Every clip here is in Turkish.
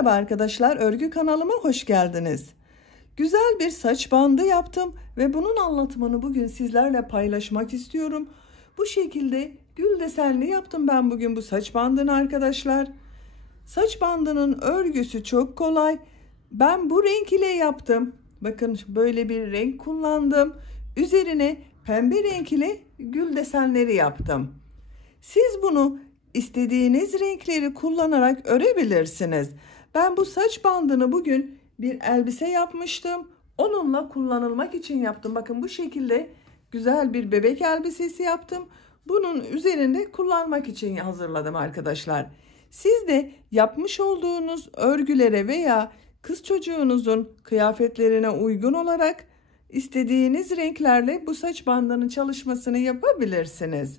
Merhaba arkadaşlar, örgü kanalıma hoş geldiniz. Güzel bir saç bandı yaptım ve bunun anlatımını bugün sizlerle paylaşmak istiyorum. Bu şekilde gül desenli yaptım ben bugün bu saç bandını arkadaşlar. Saç bandının örgüsü çok kolay. Ben bu renk ile yaptım. Bakın böyle bir renk kullandım. Üzerine pembe renk ile gül desenleri yaptım. Siz bunu istediğiniz renkleri kullanarak örebilirsiniz. Ben bu saç bandını bugün bir elbise yapmıştım. Onunla kullanılmak için yaptım. Bakın bu şekilde güzel bir bebek elbisesi yaptım. Bunun üzerinde kullanmak için hazırladım arkadaşlar. Siz de yapmış olduğunuz örgülere veya kız çocuğunuzun kıyafetlerine uygun olarak istediğiniz renklerle bu saç bandının çalışmasını yapabilirsiniz.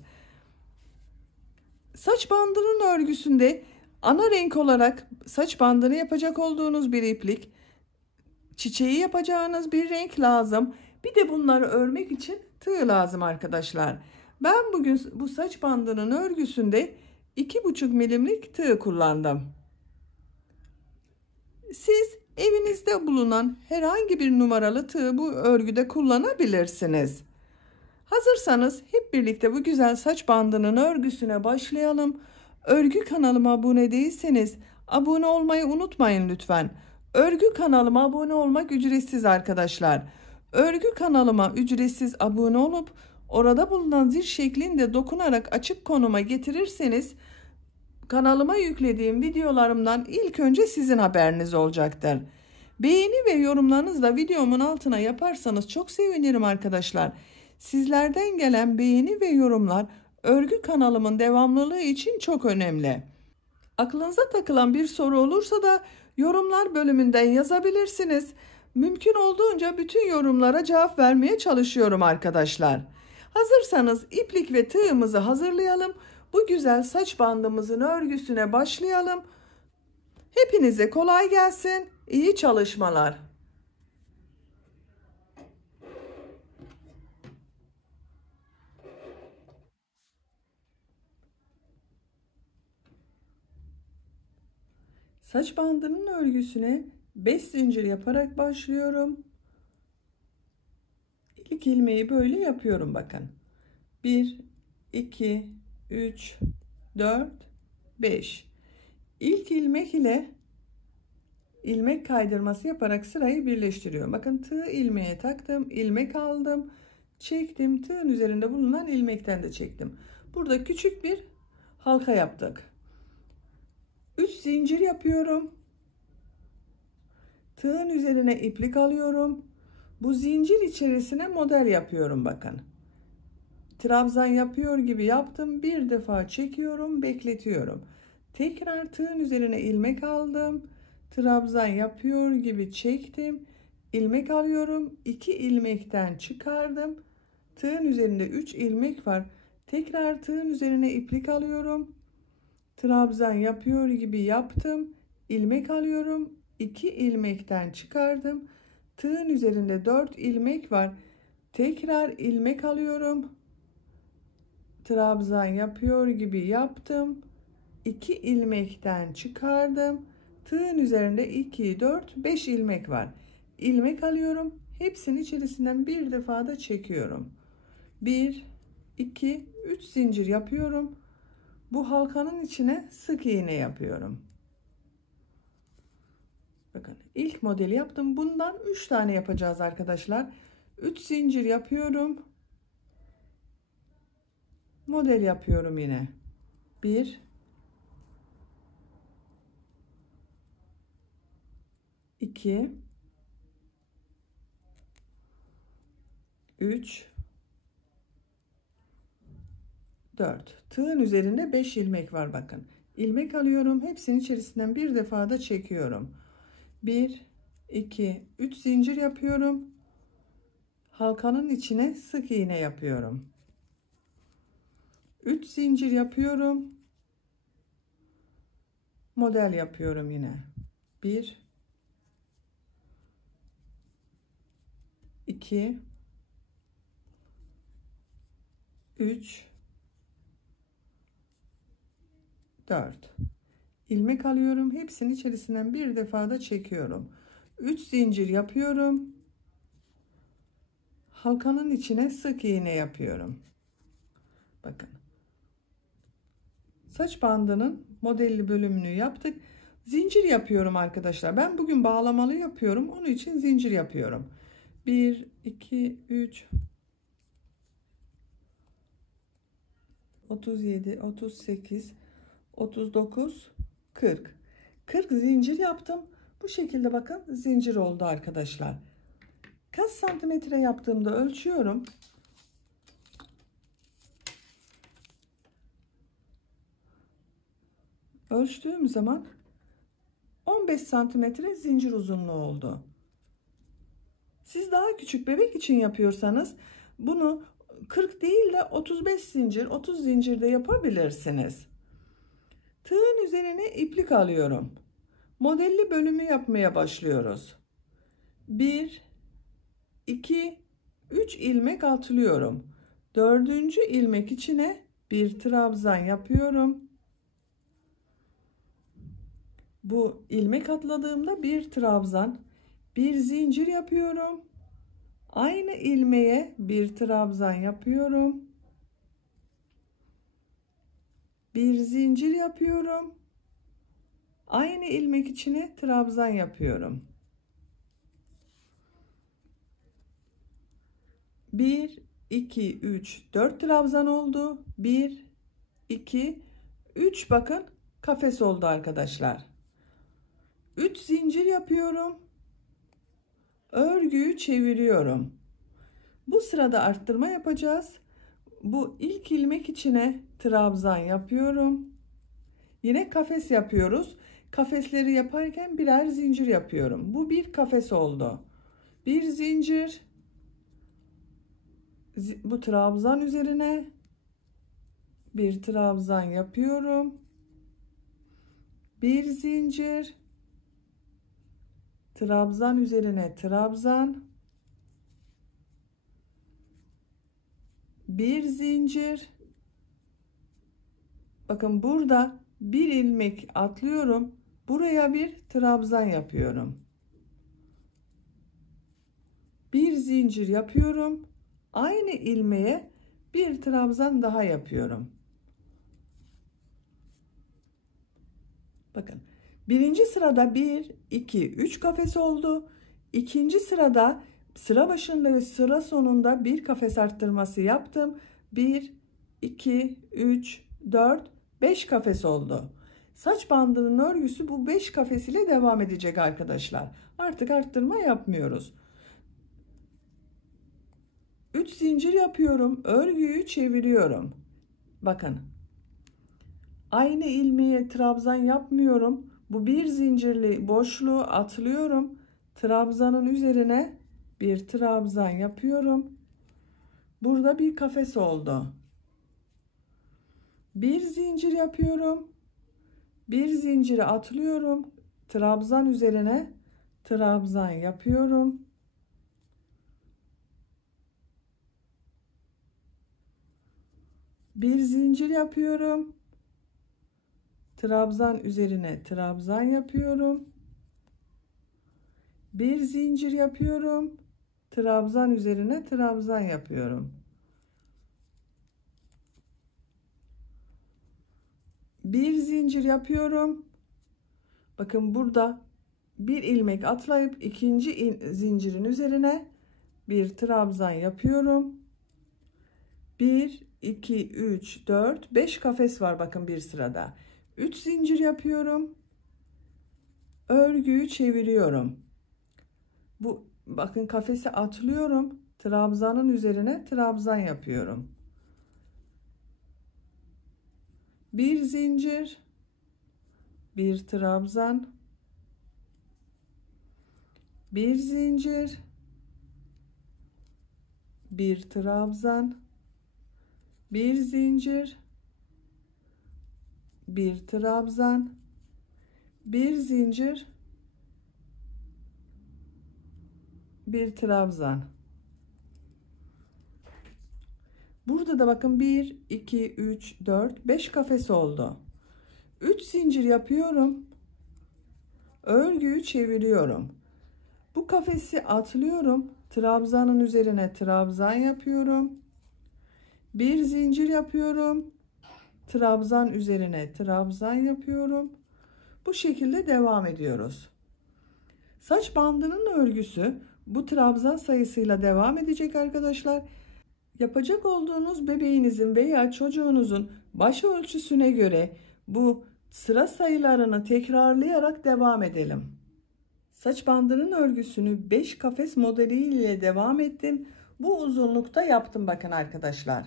Saç bandının örgüsünde ana renk olarak saç bandını yapacak olduğunuz bir iplik, çiçeği yapacağınız bir renk lazım. Bir de bunları örmek için tığ lazım arkadaşlar. Ben bugün bu saç bandının örgüsünde 2,5 milimlik tığ kullandım. Siz evinizde bulunan herhangi bir numaralı tığ bu örgüde kullanabilirsiniz. Hazırsanız hep birlikte bu güzel saç bandının örgüsüne başlayalım. Örgü kanalıma abone değilseniz abone olmayı unutmayın lütfen. Örgü kanalıma abone olmak ücretsiz arkadaşlar. Örgü kanalıma ücretsiz abone olup orada bulunan zil şeklinde dokunarak açık konuma getirirseniz kanalıma yüklediğim videolarımdan ilk önce sizin haberiniz olacaktır. Beğeni ve yorumlarınızla videomun altına yaparsanız çok sevinirim arkadaşlar. Sizlerden gelen beğeni ve yorumlar örgü kanalımın devamlılığı için çok önemli. Aklınıza takılan bir soru olursa da yorumlar bölümünden yazabilirsiniz. Mümkün olduğunca bütün yorumlara cevap vermeye çalışıyorum arkadaşlar. Hazırsanız iplik ve tığımızı hazırlayalım. Bu güzel saç bandımızın örgüsüne başlayalım. Hepinize kolay gelsin. İyi çalışmalar. Saç bandının örgüsüne 5 zincir yaparak başlıyorum. İlk ilmeği böyle yapıyorum bakın. 1, 2, 3, 4, 5. İlk ilmek ile ilmek kaydırması yaparak sırayı birleştiriyorum. Bakın tığ ilmeğe taktım, ilmek aldım, çektim. Tığın üzerinde bulunan ilmekten de çektim. Burada küçük bir halka yaptık. 3 zincir yapıyorum. Tığın üzerine iplik alıyorum. Bu zincir içerisine model yapıyorum bakın. Trabzan yapıyor gibi yaptım. Bir defa çekiyorum, bekletiyorum. Tekrar tığın üzerine ilmek aldım. Trabzan yapıyor gibi çektim. İlmek alıyorum. 2 ilmekten çıkardım. Tığın üzerinde 3 ilmek var. Tekrar tığın üzerine iplik alıyorum. Trabzan yapıyor gibi yaptım. İlmek alıyorum. 2 ilmekten çıkardım. Tığın üzerinde 4 ilmek var. Tekrar ilmek alıyorum. Trabzan yapıyor gibi yaptım. 2 ilmekten çıkardım. Tığın üzerinde 2, 4, 5 ilmek var. İlmek alıyorum. Hepsinin içerisinden bir defa da çekiyorum. 1, 2, 3 zincir yapıyorum. Bu halkanın içine sık iğne yapıyorum. Bakın ilk modeli yaptım. Bundan 3 tane yapacağız arkadaşlar. 3 zincir yapıyorum. Model yapıyorum yine. 1, 2, 3, 4. Tığın üzerinde 5 ilmek var bakın. İlmek alıyorum. Hepsinin içerisinden bir defa da çekiyorum. 1, 2, 3 zincir yapıyorum. Halkanın içine sık iğne yapıyorum. 3 zincir yapıyorum. Model yapıyorum yine. 1, 2, 3, 4. ilmek alıyorum. Hepsinin içerisinden bir defa da çekiyorum. 3 zincir yapıyorum. Halkanın içine sık iğne yapıyorum. Bakın. Saç bandının modelli bölümünü yaptık. Zincir yapıyorum arkadaşlar. Ben bugün bağlamalı yapıyorum. Onun için zincir yapıyorum. 1, 2, 3, 37, 38, 39, 40. 40 zincir yaptım. Bu şekilde bakın zincir oldu arkadaşlar. Kaç santimetre yaptığımda ölçüyorum. Ölçtüğüm zaman 15 santimetre zincir uzunluğu oldu. Siz daha küçük bebek için yapıyorsanız bunu 40 değil de 35 zincir, 30 zincir de yapabilirsiniz. Tığın üzerine iplik alıyorum. Modelli bölümü yapmaya başlıyoruz. 1, 2, 3 ilmek atlıyorum. 4. ilmek içine bir trabzan yapıyorum. Bu ilmek atladığımda bir trabzan, bir zincir yapıyorum. Aynı ilmeğe bir trabzan yapıyorum. Bir zincir yapıyorum. Aynı ilmek içine trabzan yapıyorum. 1, 2, 3, 4 trabzan oldu. 1, 2, 3 bakın kafes oldu arkadaşlar. 3 zincir yapıyorum. Örgüyü çeviriyorum. Bu sırada arttırma yapacağız. Bu ilk ilmek içine trabzan yapıyorum. Yine kafes yapıyoruz. Kafesleri yaparken birer zincir yapıyorum. Bu bir kafes oldu. Bir zincir. Bu trabzan üzerine bir trabzan yapıyorum. Bir zincir. Trabzan üzerine trabzan. Bir zincir. Bakın burada bir ilmek atlıyorum. Buraya bir trabzan yapıyorum. Bir zincir yapıyorum. Aynı ilmeğe bir trabzan daha yapıyorum. Bakın. Birinci sırada 1, 2, 3 kafes oldu. İkinci sırada sıra başında ve sıra sonunda bir kafes arttırması yaptım. 1, 2, 3, 4, 5 kafes oldu. Saç bandının örgüsü bu 5 kafes ile devam edecek arkadaşlar. Artık arttırma yapmıyoruz. 3 zincir yapıyorum. Örgüyü çeviriyorum. Bakın. Aynı ilmeğe trabzan yapmıyorum. Bu bir zincirli boşluğu atlıyorum. Trabzanın üzerine bir trabzan yapıyorum. Burada bir kafes oldu. Bir zincir yapıyorum. Bir zinciri atlıyorum. Trabzan üzerine trabzan yapıyorum. Bir zincir yapıyorum. Trabzan üzerine trabzan yapıyorum. Bir zincir yapıyorum. Trabzan üzerine trabzan yapıyorum. Bir zincir yapıyorum. Bakın burada bir ilmek atlayıp ikinci zincirin üzerine bir trabzan yapıyorum. 1, 2, 3, 4, 5 kafes var bakın bir sırada. 3 zincir yapıyorum. Örgüyü çeviriyorum. Bu bakın kafesi atlıyorum. Trabzanın üzerine trabzan yapıyorum. Bir zincir, bir trabzan, bir zincir, bir trabzan, bir zincir, bir trabzan, bir zincir, bir trabzan. Burada da bakın 1, 2, 3, 4, 5 kafes oldu. 3 zincir yapıyorum. Örgüyü çeviriyorum. Bu kafesi atlıyorum. Trabzanın üzerine trabzan yapıyorum. Bir zincir yapıyorum. Trabzan üzerine trabzan yapıyorum. Bu şekilde devam ediyoruz. Saç bandının örgüsü bu trabzan sayısıyla devam edecek arkadaşlar. Yapacak olduğunuz bebeğinizin veya çocuğunuzun baş ölçüsüne göre bu sıra sayılarını tekrarlayarak devam edelim. Saç bandının örgüsünü 5 kafes modeli ile devam ettim. Bu uzunlukta yaptım bakın arkadaşlar.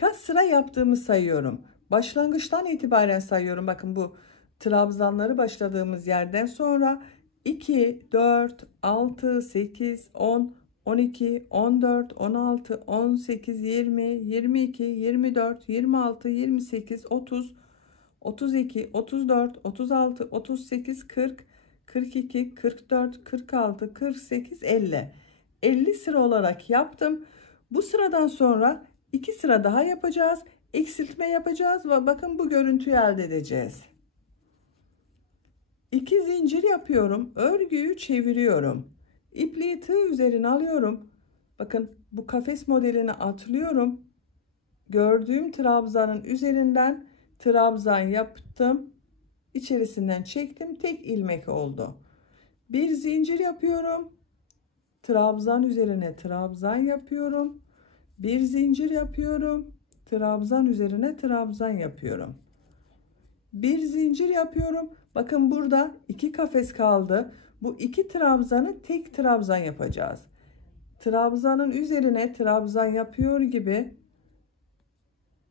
Kaç sıra yaptığımı sayıyorum. Başlangıçtan itibaren sayıyorum. Bakın bu trabzanları başladığımız yerden sonra 2, 4, 6, 8, 10, 12, 14, 16, 18, 20, 22, 24, 26, 28, 30, 32, 34, 36, 38, 40, 42, 44, 46, 48, 50. 50 sıra olarak yaptım. Bu sıradan sonra 2 sıra daha yapacağız. Eksiltme yapacağız ve bakın bu görüntüyü elde edeceğiz. 2 zincir yapıyorum. Örgüyü çeviriyorum. İpliği tığ üzerine alıyorum. Bakın bu kafes modelini atlıyorum. Gördüğüm trabzanın üzerinden trabzan yaptım. İçerisinden çektim. Tek ilmek oldu. Bir zincir yapıyorum. Trabzan üzerine trabzan yapıyorum. Bir zincir yapıyorum. Trabzan üzerine trabzan yapıyorum. Bir zincir yapıyorum. Bakın burada 2 kafes kaldı. Bu 2 trabzanı tek trabzan yapacağız. Trabzanın üzerine trabzan yapıyor gibi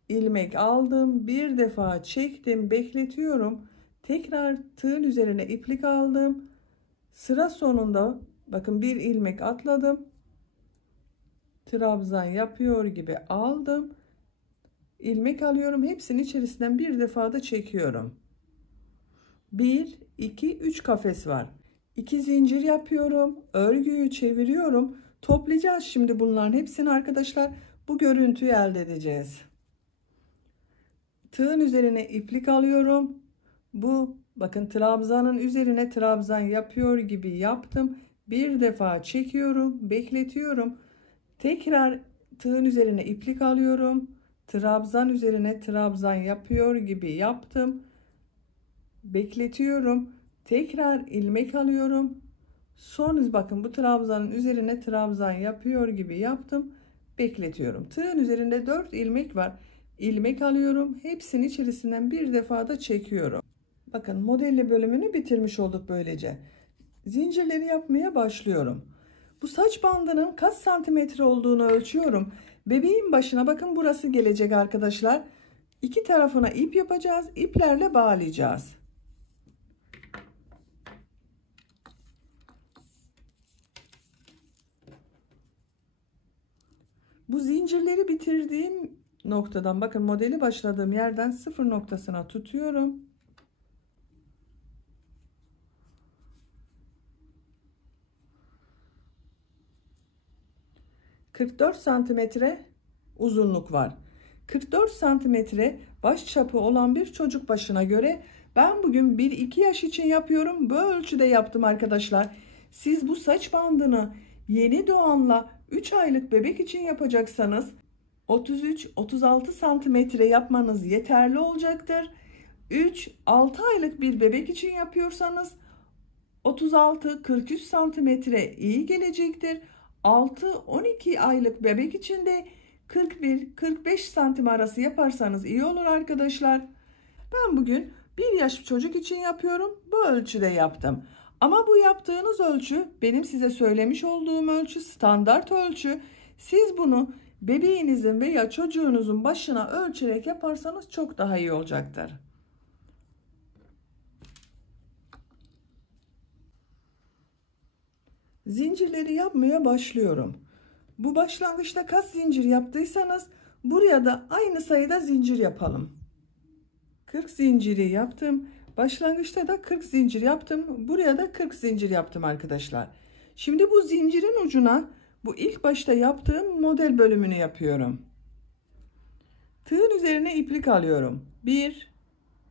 ilmek aldım. Bir defa çektim, bekletiyorum. Tekrar tığın üzerine iplik aldım. Sıra sonunda bakın bir ilmek atladım. Trabzan yapıyor gibi aldım. İlmek alıyorum. Hepsinin içerisinden bir defa da çekiyorum. 1, 2, 3 kafes var. 2 zincir yapıyorum. Örgüyü çeviriyorum. Toplayacağız şimdi bunların hepsini arkadaşlar. Bu görüntüyü elde edeceğiz. Tığın üzerine iplik alıyorum. Bu bakın trabzanın üzerine trabzan yapıyor gibi yaptım. Bir defa çekiyorum, bekletiyorum. Tekrar tığın üzerine iplik alıyorum. Trabzan üzerine trabzan yapıyor gibi yaptım. Bekletiyorum. Tekrar ilmek alıyorum. Sonra bakın bu trabzanın üzerine trabzan yapıyor gibi yaptım. Bekletiyorum. Tığın üzerinde 4 ilmek var. İlmek alıyorum. Hepsinin içerisinden bir defa da çekiyorum. Bakın modelli bölümünü bitirmiş olduk böylece. Zincirleri yapmaya başlıyorum. Bu saç bandının kaç santimetre olduğunu ölçüyorum. Bebeğin başına bakın burası gelecek arkadaşlar. İki tarafına ip yapacağız. İplerle bağlayacağız. Bu zincirleri bitirdiğim noktadan bakın modeli başladığım yerden sıfır noktasına tutuyorum. ...44 santimetre uzunluk var. 44 santimetre baş çapı olan bir çocuk başına göre ben bugün 1-2 yaş için yapıyorum. Bu ölçüde yaptım arkadaşlar. Siz bu saç bandını yeni doğanla 3 aylık bebek için yapacaksanız 33-36 santimetre yapmanız yeterli olacaktır. 3-6 aylık bir bebek için yapıyorsanız 36-43 santimetre iyi gelecektir. 6-12 aylık bebek için de 41-45 santim arası yaparsanız iyi olur arkadaşlar. Ben bugün 1 yaş çocuk için yapıyorum. Bu ölçüde yaptım. Ama bu yaptığınız ölçü benim size söylemiş olduğum ölçü, standart ölçü. Siz bunu bebeğinizin veya çocuğunuzun başına ölçerek yaparsanız çok daha iyi olacaktır. Zincirleri yapmaya başlıyorum. Bu başlangıçta kaç zincir yaptıysanız buraya da aynı sayıda zincir yapalım. 40 zinciri yaptım. Başlangıçta da 40 zincir yaptım. Buraya da 40 zincir yaptım arkadaşlar. Şimdi bu zincirin ucuna bu ilk başta yaptığım model bölümünü yapıyorum. Tığın üzerine iplik alıyorum. 1,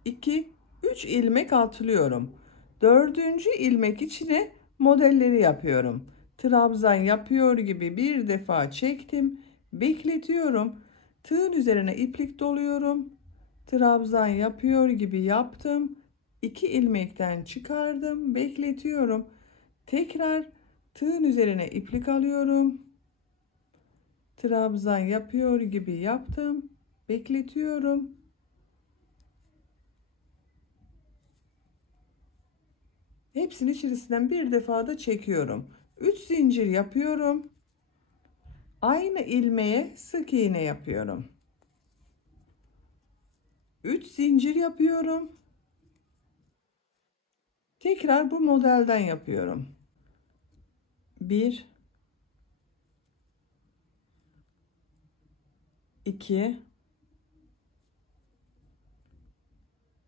2, 3 ilmek atlıyorum. Dördüncü ilmek içine modelleri yapıyorum. Trabzan yapıyor gibi bir defa çektim, bekletiyorum. Tığın üzerine iplik doluyorum. Trabzan yapıyor gibi yaptım. 2 ilmekten çıkardım, bekletiyorum. Tekrar tığın üzerine iplik alıyorum. Trabzan yapıyor gibi yaptım, bekletiyorum. Hepsini içerisinden bir defa da çekiyorum. 3 zincir yapıyorum. Aynı ilmeğe sık iğne yapıyorum. 3 zincir yapıyorum. Tekrar bu modelden yapıyorum. 1, 2,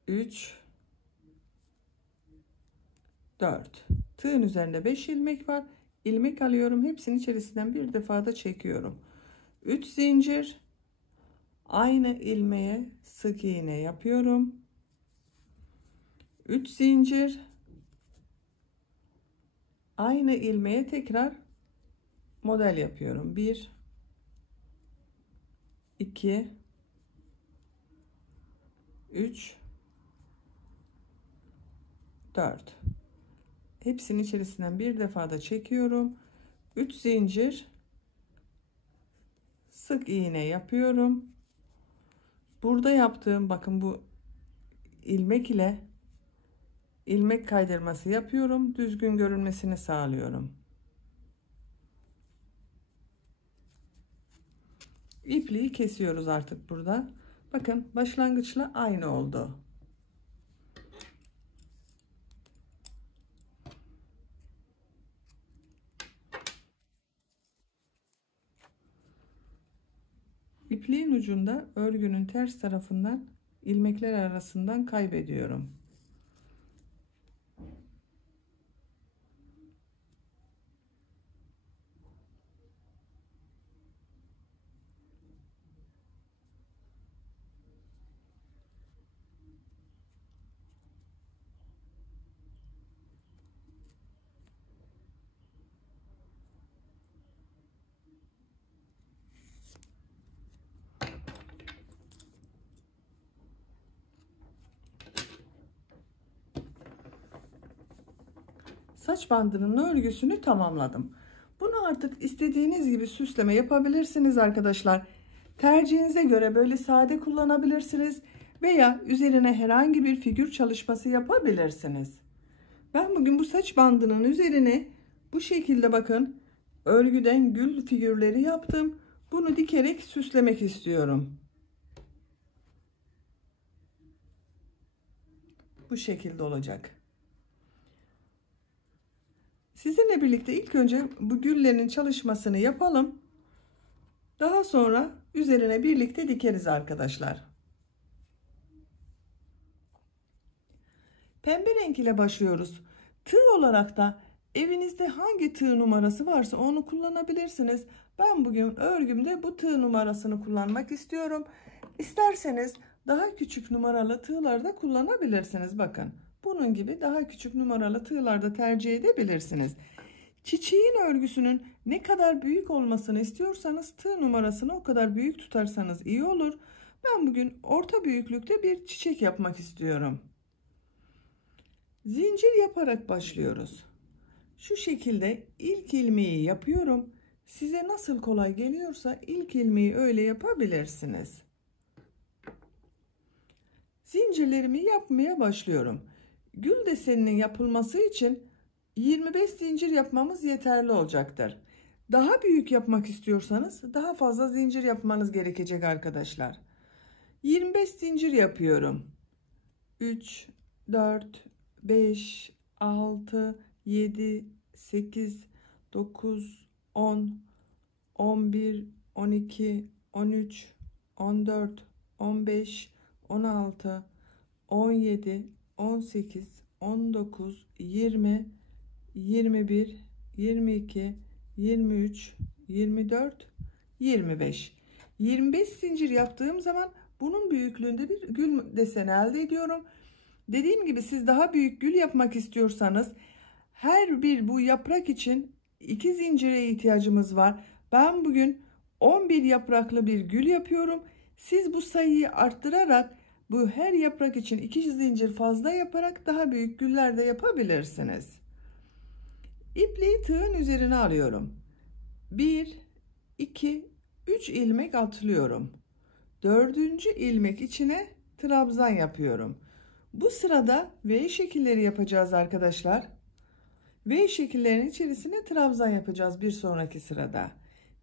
3, 4. Tığın üzerinde 5 ilmek var. İlmek alıyorum. Hepsinin içerisinden bir defa da çekiyorum. 3 zincir. Aynı ilmeğe sık iğne yapıyorum. 3 zincir. Aynı ilmeğe tekrar model yapıyorum. 1, 2, 3, 4. Hepsinin içerisinden bir defa da çekiyorum. 3 zincir, sık iğne yapıyorum. Burada yaptığım, bakın, bu ilmek ile ilmek kaydırması yapıyorum. Düzgün görünmesini sağlıyorum. İpliği kesiyoruz artık burada. Bakın, başlangıçla aynı oldu. İpliğin ucunda örgünün ters tarafından ilmekler arasından kaybediyorum. Saç bandının örgüsünü tamamladım. Bunu artık istediğiniz gibi süsleme yapabilirsiniz arkadaşlar. Tercihinize göre böyle sade kullanabilirsiniz veya üzerine herhangi bir figür çalışması yapabilirsiniz. Ben bugün bu saç bandının üzerine bu şekilde, bakın, örgüden gül figürleri yaptım. Bunu dikerek süslemek istiyorum. Bu şekilde olacak. Sizinle birlikte ilk önce bu güllerin çalışmasını yapalım. Daha sonra üzerine birlikte dikeriz arkadaşlar. Pembe renk ile başlıyoruz. Tığ olarak da evinizde hangi tığ numarası varsa onu kullanabilirsiniz. Ben bugün örgümde bu tığ numarasını kullanmak istiyorum. İsterseniz daha küçük numaralı tığlar da kullanabilirsiniz. Bakın, bunun gibi daha küçük numaralı tığlar da tercih edebilirsiniz. Çiçeğin örgüsünün ne kadar büyük olmasını istiyorsanız tığ numarasını o kadar büyük tutarsanız iyi olur. Ben bugün orta büyüklükte bir çiçek yapmak istiyorum. Zincir yaparak başlıyoruz. Şu şekilde ilk ilmeği yapıyorum. Size nasıl kolay geliyorsa ilk ilmeği öyle yapabilirsiniz. Zincirlerimi yapmaya başlıyorum. Gül deseninin yapılması için 25 zincir yapmamız yeterli olacaktır. Daha büyük yapmak istiyorsanız daha fazla zincir yapmanız gerekecek arkadaşlar. 25 zincir yapıyorum. 3, 4, 5, 6, 7, 8, 9, 10, 11, 12, 13, 14, 15, 16, 17, 18, 19, 20, 21, 22, 23, 24, 25. 25 zincir yaptığım zaman Bunun büyüklüğünde bir gül deseni elde ediyorum. Dediğim gibi siz daha büyük gül yapmak istiyorsanız her bir bu yaprak için 2 zincire ihtiyacımız var. Ben bugün 11 yapraklı bir gül yapıyorum. Siz bu sayıyı arttırarak bu her yaprak için 2 zincir fazla yaparak daha büyük güller de yapabilirsiniz. İpliği tığın üzerine alıyorum. 1, 2, 3 ilmek atlıyorum. 4. ilmek içine trabzan yapıyorum. Bu sırada V şekilleri yapacağız arkadaşlar. V şekillerinin içerisine trabzan yapacağız bir sonraki sırada.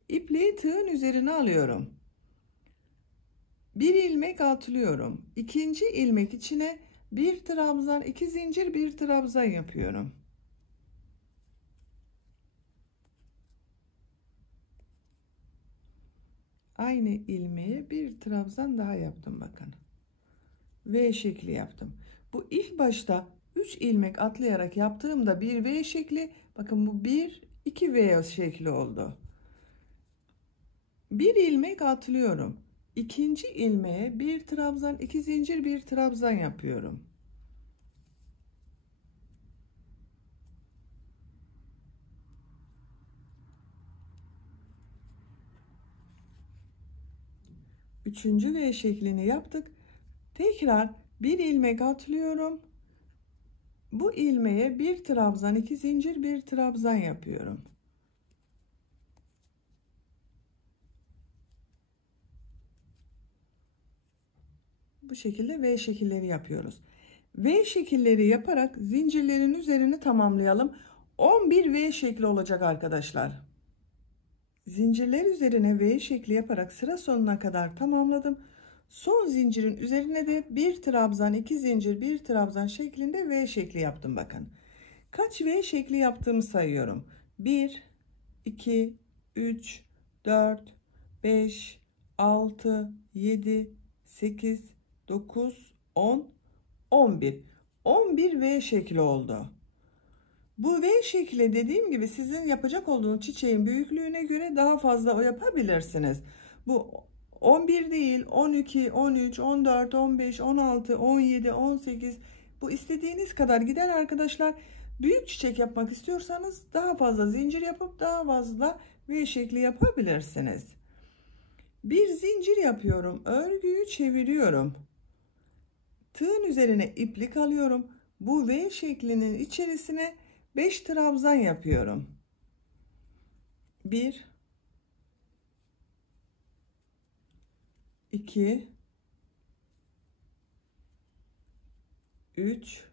İpliği tığın üzerine alıyorum. 1 ilmek atlıyorum. 2. ilmek içine bir trabzan, 2 zincir, bir trabzan yapıyorum. Aynı ilmeğe bir trabzan daha yaptım bakın. V şekli yaptım. Bu ilk başta 3 ilmek atlayarak yaptığımda bir V şekli, bakın bu 2 V şekli oldu. Bir ilmek atlıyorum. 2. ilmeğe bir trabzan, 2 zincir, bir trabzan yapıyorum. Üçüncü V şeklini yaptık. Tekrar bir ilmek atlıyorum. Bu ilmeğe bir trabzan, 2 zincir, bir trabzan yapıyorum. Bu şekilde V şekilleri yapıyoruz. V şekilleri yaparak zincirlerin üzerini tamamlayalım. 11 V şekli olacak arkadaşlar. Zincirler üzerine V şekli yaparak sıra sonuna kadar tamamladım. Son zincirin üzerine de bir trabzan, 2 zincir, bir trabzan şeklinde V şekli yaptım bakın. Kaç V şekli yaptığımı sayıyorum. 1, 2, 3, 4, 5, 6, 7, 8, 9, 10, 11. 11 V şekli oldu. Bu V şekli dediğim gibi sizin yapacak olduğunuz çiçeğin büyüklüğüne göre daha fazla yapabilirsiniz. Bu 11 değil, 12, 13, 14, 15, 16, 17, 18, bu istediğiniz kadar gider arkadaşlar. Büyük çiçek yapmak istiyorsanız daha fazla zincir yapıp daha fazla V şekli yapabilirsiniz. Bir zincir yapıyorum, örgüyü çeviriyorum. Tığın üzerine iplik alıyorum. Bu V şeklinin içerisine 5 trabzan yapıyorum. 1, 2, 3,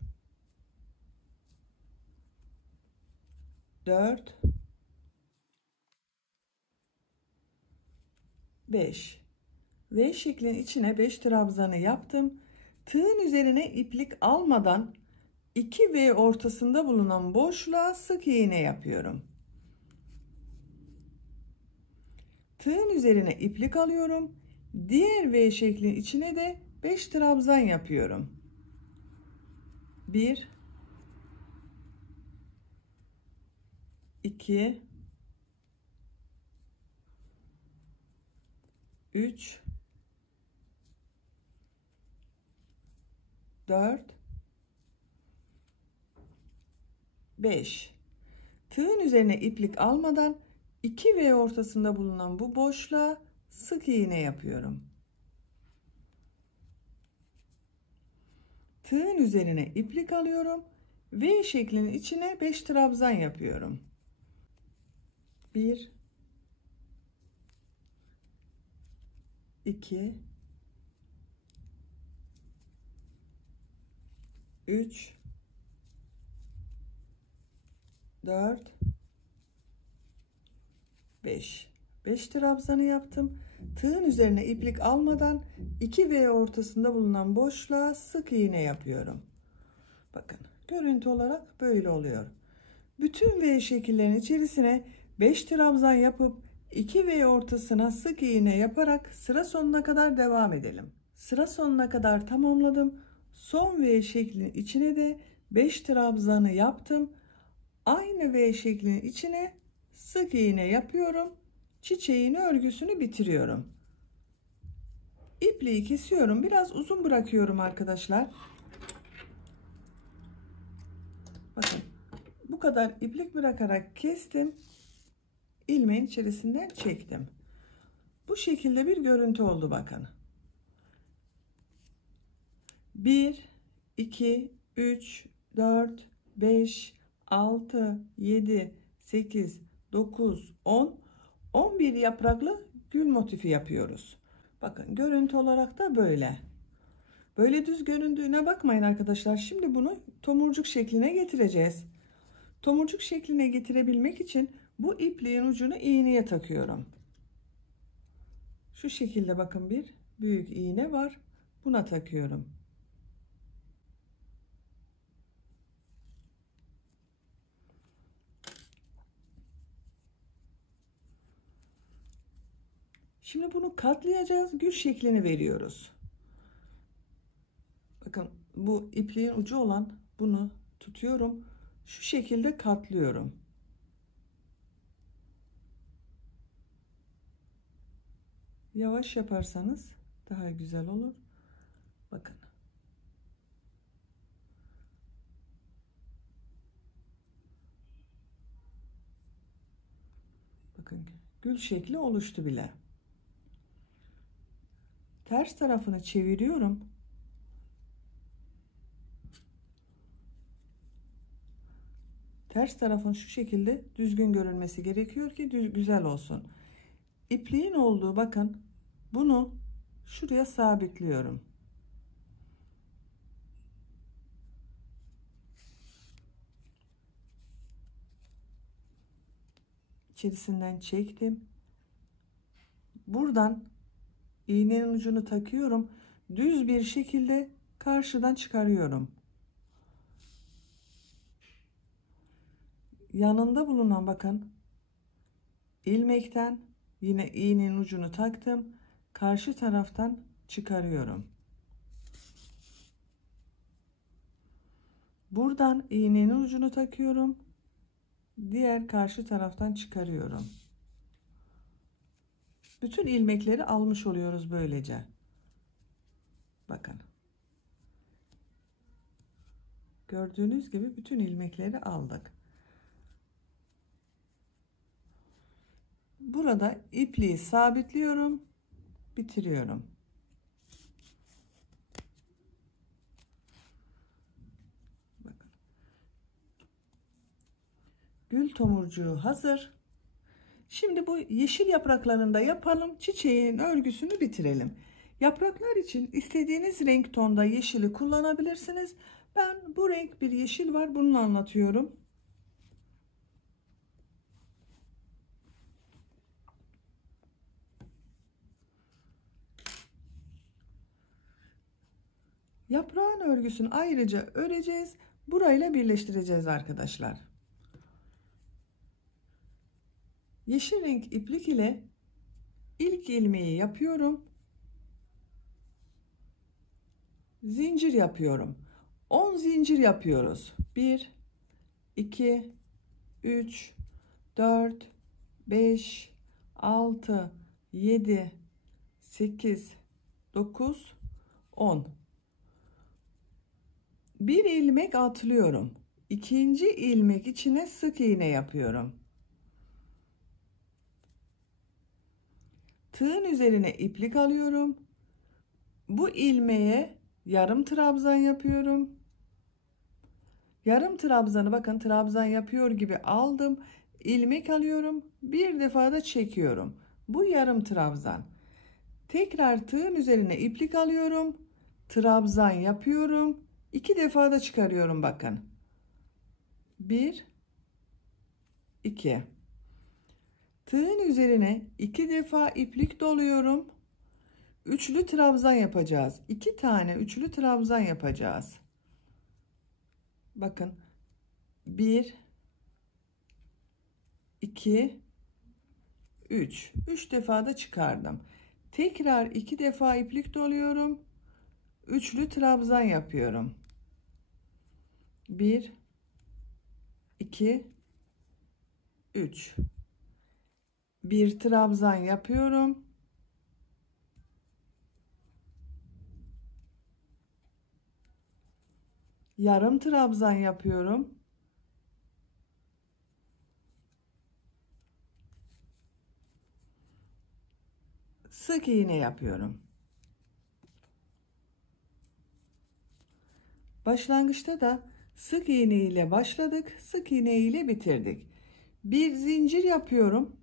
4, 5. V şeklinin içine 5 trabzanı yaptım. Tığın üzerine iplik almadan 2 V ortasında bulunan boşluğa sık iğne yapıyorum. Tığın üzerine iplik alıyorum. Diğer V şeklinin içine de 5 trabzan yapıyorum. 1, 2, 3, 4, 5. Tığın üzerine iplik almadan 2 V ortasında bulunan bu boşluğa sık iğne yapıyorum. Tığın üzerine iplik alıyorum. V şeklinin içine 5 trabzan yapıyorum. 1, 2, 3, 4, 5. 5 trabzanı yaptım. Tığın üzerine iplik almadan 2 V ortasında bulunan boşluğa sık iğne yapıyorum. Bakın görüntü olarak böyle oluyor. Bütün V şekillerin içerisine 5 trabzan yapıp 2 V ortasına sık iğne yaparak sıra sonuna kadar devam edelim. Sıra sonuna kadar tamamladım. Son V şeklinin içine de 5 trabzanı yaptım. Aynı V şeklinin içine sık iğne yapıyorum. Çiçeğin örgüsünü bitiriyorum. İpliği kesiyorum. Biraz uzun bırakıyorum arkadaşlar. Bakın bu kadar iplik bırakarak kestim. İlmeğin içerisinden çektim. Bu şekilde bir görüntü oldu bakın. 1, 2, 3, 4, 5, 6, 7, 8, 9, 10, 11 yapraklı gül motifi yapıyoruz. Bakın görüntü olarak da böyle. Böyle düz göründüğüne bakmayın arkadaşlar. Şimdi bunu tomurcuk şekline getireceğiz. Tomurcuk şekline getirebilmek için bu ipliğin ucunu iğneye takıyorum. Şu şekilde bakın bir büyük iğne var. Buna takıyorum. Şimdi bunu katlayacağız. Gül şeklini veriyoruz. Bakın bu ipliğin ucu olan bunu tutuyorum. Şu şekilde katlıyorum. Yavaş yaparsanız daha güzel olur. Bakın. Bakın gül şekli oluştu bile. Ters tarafını çeviriyorum. Ters tarafın şu şekilde düzgün görünmesi gerekiyor ki güzel olsun. İpliğin olduğu bakın bunu şuraya sabitliyorum. İçerisinden çektim. Buradan iğnenin ucunu takıyorum. Düz bir şekilde karşıdan çıkarıyorum. Yanında bulunan bakın ilmekten yine iğnenin ucunu taktım. Karşı taraftan çıkarıyorum. Buradan iğnenin ucunu takıyorum. Diğer karşı taraftan çıkarıyorum. Bütün ilmekleri almış oluyoruz böylece. Bakın. Gördüğünüz gibi bütün ilmekleri aldık. Burada ipliği sabitliyorum. Bitiriyorum. Bakın. Gül tomurcuğu hazır. Şimdi bu yeşil yapraklarını da yapalım. Çiçeğin örgüsünü bitirelim. Yapraklar için istediğiniz renk tonda yeşili kullanabilirsiniz. Ben bu renk bir yeşil var. Bunu anlatıyorum. Yaprağın örgüsünü ayrıca öreceğiz. Burayla birleştireceğiz arkadaşlar. Yeşil renk iplik ile ilk ilmeği yapıyorum. Zincir yapıyorum. 10 zincir yapıyoruz. 1, 2, 3, 4, 5, 6, 7, 8, 9, 10. Bir ilmek atlıyorum. İkinci ilmek içine sık iğne yapıyorum. Tığın üzerine iplik alıyorum. Bu ilmeğe yarım trabzan yapıyorum. Yarım trabzanı bakın trabzan yapıyor gibi aldım. İlmek alıyorum. Bir defa da çekiyorum. Bu yarım trabzan. Tekrar tığın üzerine iplik alıyorum. Trabzan yapıyorum. 2 defa da çıkarıyorum bakın. 1, 2. Tığın üzerine 2 defa iplik doluyorum. Üçlü trabzan yapacağız. 2 tane üçlü trabzan yapacağız. Bakın 1, 2, 3. 3 defa da çıkardım. Tekrar 2 defa iplik doluyorum. Üçlü trabzan yapıyorum. 1, 2, 3. Bir trabzan yapıyorum. Yarım trabzan yapıyorum. Sık iğne yapıyorum. Başlangıçta da sık iğne ile başladık, sık iğne ile bitirdik. Bir zincir yapıyorum.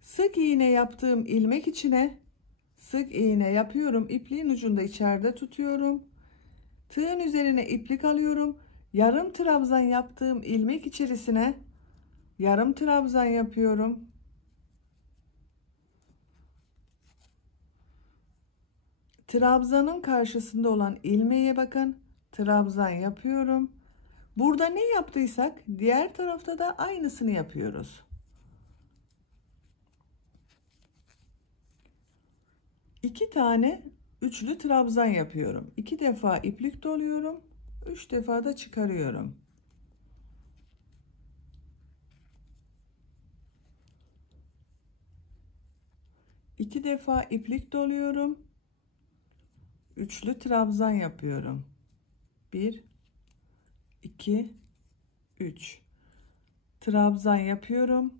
Sık iğne yaptığım ilmek içine sık iğne yapıyorum. İpliğin ucunda içeride tutuyorum. Tığın üzerine iplik alıyorum. Yarım trabzan yaptığım ilmek içerisine yarım trabzan yapıyorum. Trabzanın karşısında olan ilmeğe bakın. Trabzan yapıyorum. Burada ne yaptıysak diğer tarafta da aynısını yapıyoruz. İki tane üçlü trabzan yapıyorum. 2 defa iplik doluyorum. 3 defa da çıkarıyorum. İki defa iplik doluyorum. Üçlü trabzan yapıyorum. 1 2 3 trabzan yapıyorum.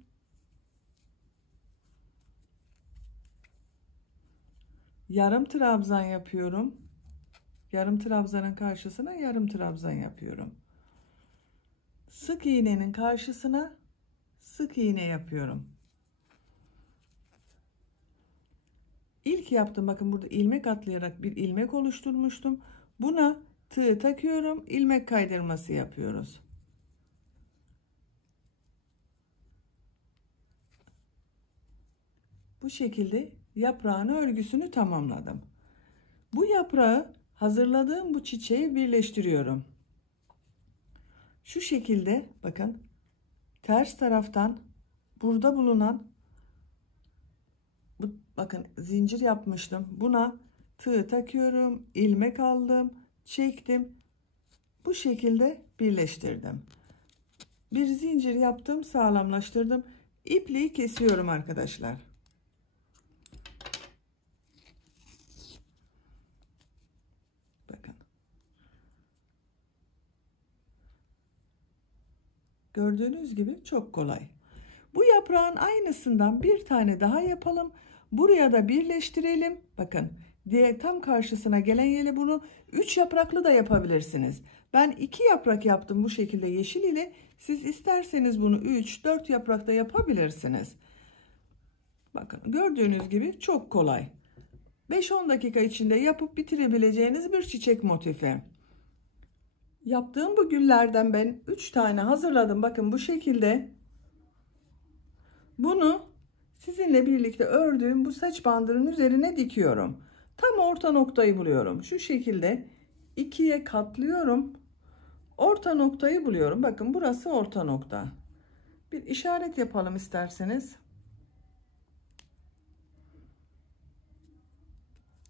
Yarım trabzan yapıyorum. Yarım trabzanın karşısına yarım trabzan yapıyorum. Sık iğnenin karşısına sık iğne yapıyorum. İlk yaptım, bakın burada ilmek atlayarak bir ilmek oluşturmuştum. Buna tığ takıyorum, ilmek kaydırması yapıyoruz. Bu şekilde yaprağın örgüsünü tamamladım. Bu yaprağı hazırladığım bu çiçeği birleştiriyorum. Şu şekilde bakın, ters taraftan burada bulunan bakın zincir yapmıştım. Buna tığ takıyorum, ilmek aldım, çektim. Bu şekilde birleştirdim. Bir zincir yaptım, sağlamlaştırdım. İpliği kesiyorum arkadaşlar. Bakın. Gördüğünüz gibi çok kolay. Bu yaprağın aynısından bir tane daha yapalım. Buraya da birleştirelim. Bakın, diye tam karşısına gelen yere bunu 3 yapraklı da yapabilirsiniz. Ben 2 yaprak yaptım bu şekilde yeşil ile. Siz isterseniz bunu 3-4 yaprakta yapabilirsiniz. Bakın, gördüğünüz gibi çok kolay. 5-10 dakika içinde yapıp bitirebileceğiniz bir çiçek motifi. Yaptığım bu güllerden ben 3 tane hazırladım. Bakın bu şekilde. Bunu sizinle birlikte ördüğüm bu saç bandının üzerine dikiyorum. Tam orta noktayı buluyorum. Şu şekilde ikiye katlıyorum. Orta noktayı buluyorum. Bakın burası orta nokta. Bir işaret yapalım isterseniz.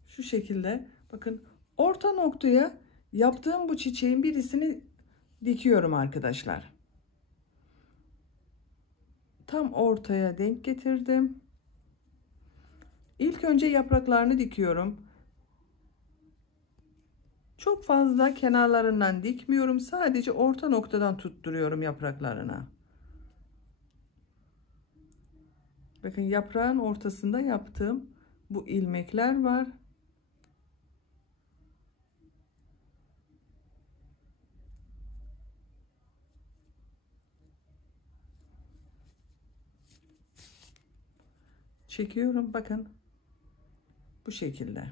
Şu şekilde bakın, orta noktaya yaptığım bu çiçeğin birisini dikiyorum arkadaşlar. Tam ortaya denk getirdim. İlk önce yapraklarını dikiyorum. Çok fazla kenarlarından dikmiyorum. Sadece orta noktadan tutturuyorum yapraklarına. Bakın, yaprağın ortasında yaptığım bu ilmekler var. Çekiyorum, bakın bu şekilde.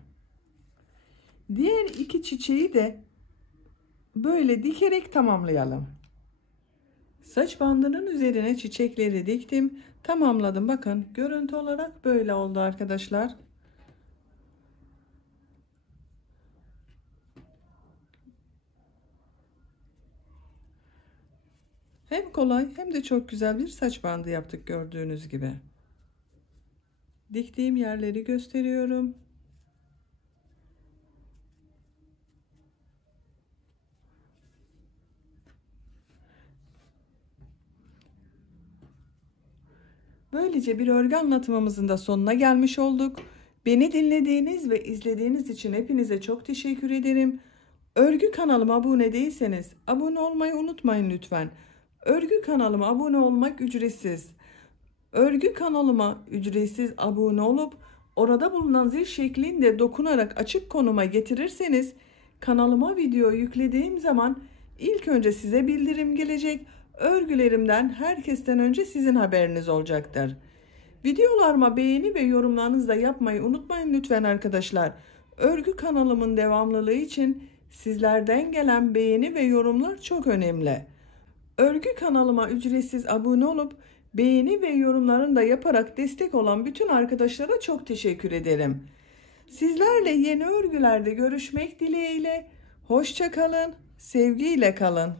Diğer iki çiçeği de böyle dikerek tamamlayalım. Saç bandının üzerine çiçekleri diktim, tamamladım. Bakın, görüntü olarak böyle oldu arkadaşlar. Hem kolay hem de çok güzel bir saç bandı yaptık gördüğünüz gibi. Diktiğim yerleri gösteriyorum. Böylece bir örgü anlatımımızın da sonuna gelmiş olduk. Beni dinlediğiniz ve izlediğiniz için hepinize çok teşekkür ederim. Örgü kanalıma abone değilseniz abone olmayı unutmayın lütfen. Örgü kanalıma abone olmak ücretsiz. Örgü kanalıma ücretsiz abone olup orada bulunan zil şeklinde dokunarak açık konuma getirirseniz kanalıma video yüklediğim zaman ilk önce size bildirim gelecek. Örgülerimden herkesten önce sizin haberiniz olacaktır. Videolarıma beğeni ve yorumlarınızı da yapmayı unutmayın lütfen arkadaşlar. Örgü kanalımın devamlılığı için sizlerden gelen beğeni ve yorumlar çok önemli. Örgü kanalıma ücretsiz abone olup beğeni ve yorumlarını da yaparak destek olan bütün arkadaşlara çok teşekkür ederim. Sizlerle yeni örgülerde görüşmek dileğiyle. Hoşça kalın, sevgiyle kalın.